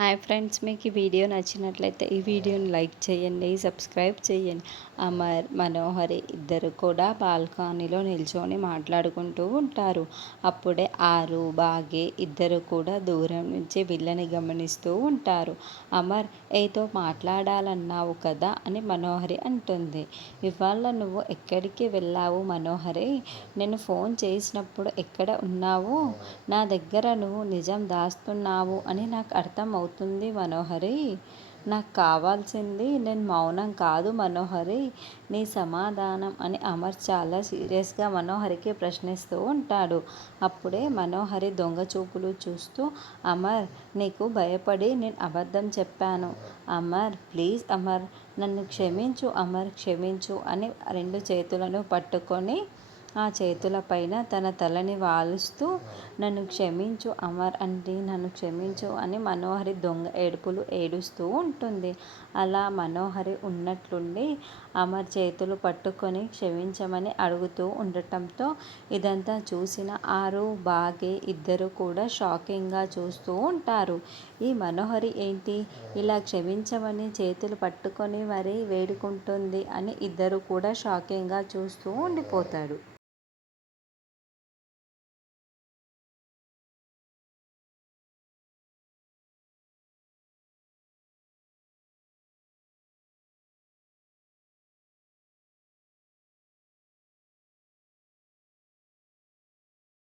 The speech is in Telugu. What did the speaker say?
హాయ్ ఫ్రెండ్స్, మీకు ఈ వీడియో నచ్చినట్లయితే ఈ వీడియోని లైక్ చేయండి, సబ్స్క్రైబ్ చేయండి. అమర్, మనోహరి ఇద్దరు కూడా బాల్కనీలో నిల్చొని మాట్లాడుకుంటూ ఉంటారు. అప్పుడే ఆరు, బాగే ఇద్దరు కూడా దూరం నుంచి వీళ్ళని గమనిస్తూ ఉంటారు. అమర్, ఏదో మాట్లాడాలన్నావు కదా అని మనోహరి అంటుంది. ఇవాళ నువ్వు ఎక్కడికి వెళ్ళావు మనోహరి? నేను ఫోన్ చేసినప్పుడు ఎక్కడ ఉన్నావు? నా దగ్గర నువ్వు నిజం దాస్తున్నావు అని నాకు అర్థమవుతుంది మనోహరి. నాకు కావాల్సింది నేను మౌనం కాదు మనోహరి, నీ సమాధానం అని అమర్ చాలా సీరియస్గా మనోహరికి ప్రశ్నిస్తూ ఉంటాడు. అప్పుడే మనోహరి దొంగ చూపులు చూస్తూ, అమర్, నీకు భయపడి నేను అబద్ధం చెప్పాను. అమర్ ప్లీజ్ అమర్, నన్ను క్షమించు అమర్, క్షమించు అని రెండు చేతులను పట్టుకొని ఆ చేతులపైన తన తలని వాలుస్తూ, నన్ను క్షమించు అమర్ అండి, నన్ను క్షమించు అని మనోహరి దొంగ ఏడుపులు ఏడుస్తూ ఉంటుంది. అలా మనోహరి ఉన్నట్లుండి అమర్ చేతులు పట్టుకొని క్షమించమని అడుగుతూ ఉండటంతో ఇదంతా చూసిన ఆరు, బాగే ఇద్దరు కూడా షాకింగ్గా చూస్తూ ఉంటారు. ఈ మనోహరి ఏంటి ఇలా క్షమించమని చేతులు పట్టుకొని మరీ వేడుకుంటుంది అని ఇద్దరు కూడా షాకింగ్గా చూస్తూ ఉండిపోతారు.